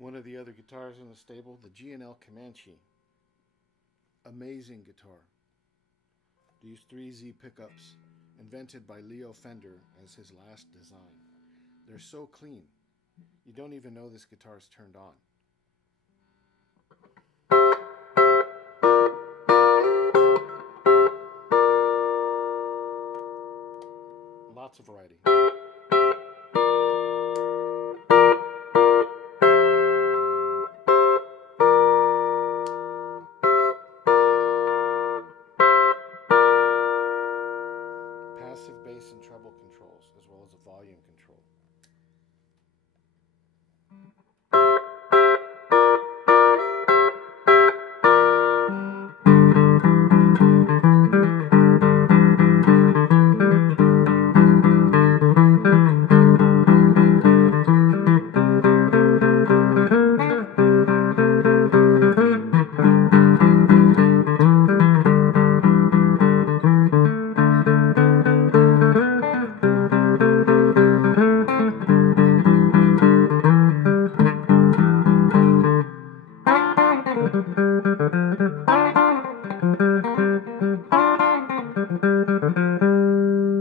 One of the other guitars in the stable, the G&L Comanche. Amazing guitar. These 3Z pickups, invented by Leo Fender as his last design. They're so clean, you don't even know this guitar is turned on. Lots of variety. Passive bass and treble controls, as well as a volume control.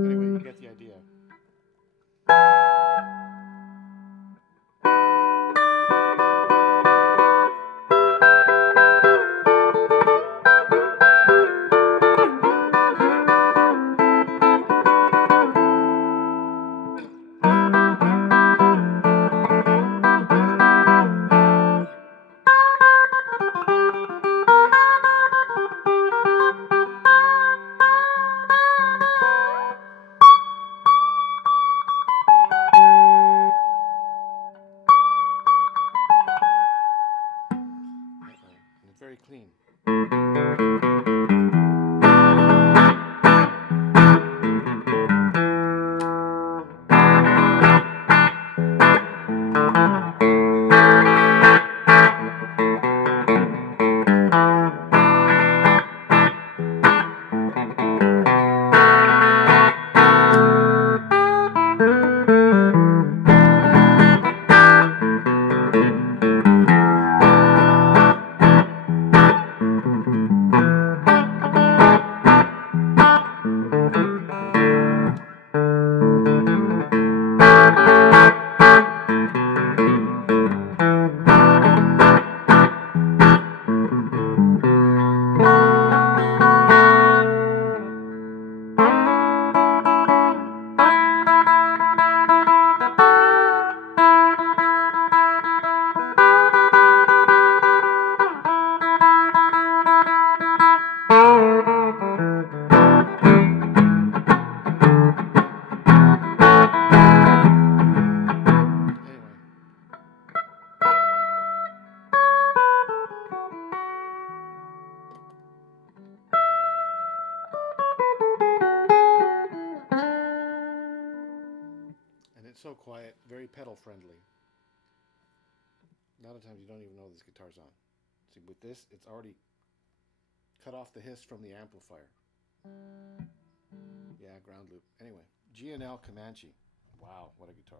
Anyway, you get the idea. And it's very clean. It's so quiet, very pedal friendly. A lot of times you don't even know this guitar's on. See, with this, it's already cut off the hiss from the amplifier. Yeah, ground loop. Anyway, G&L Comanche. Wow, what a guitar.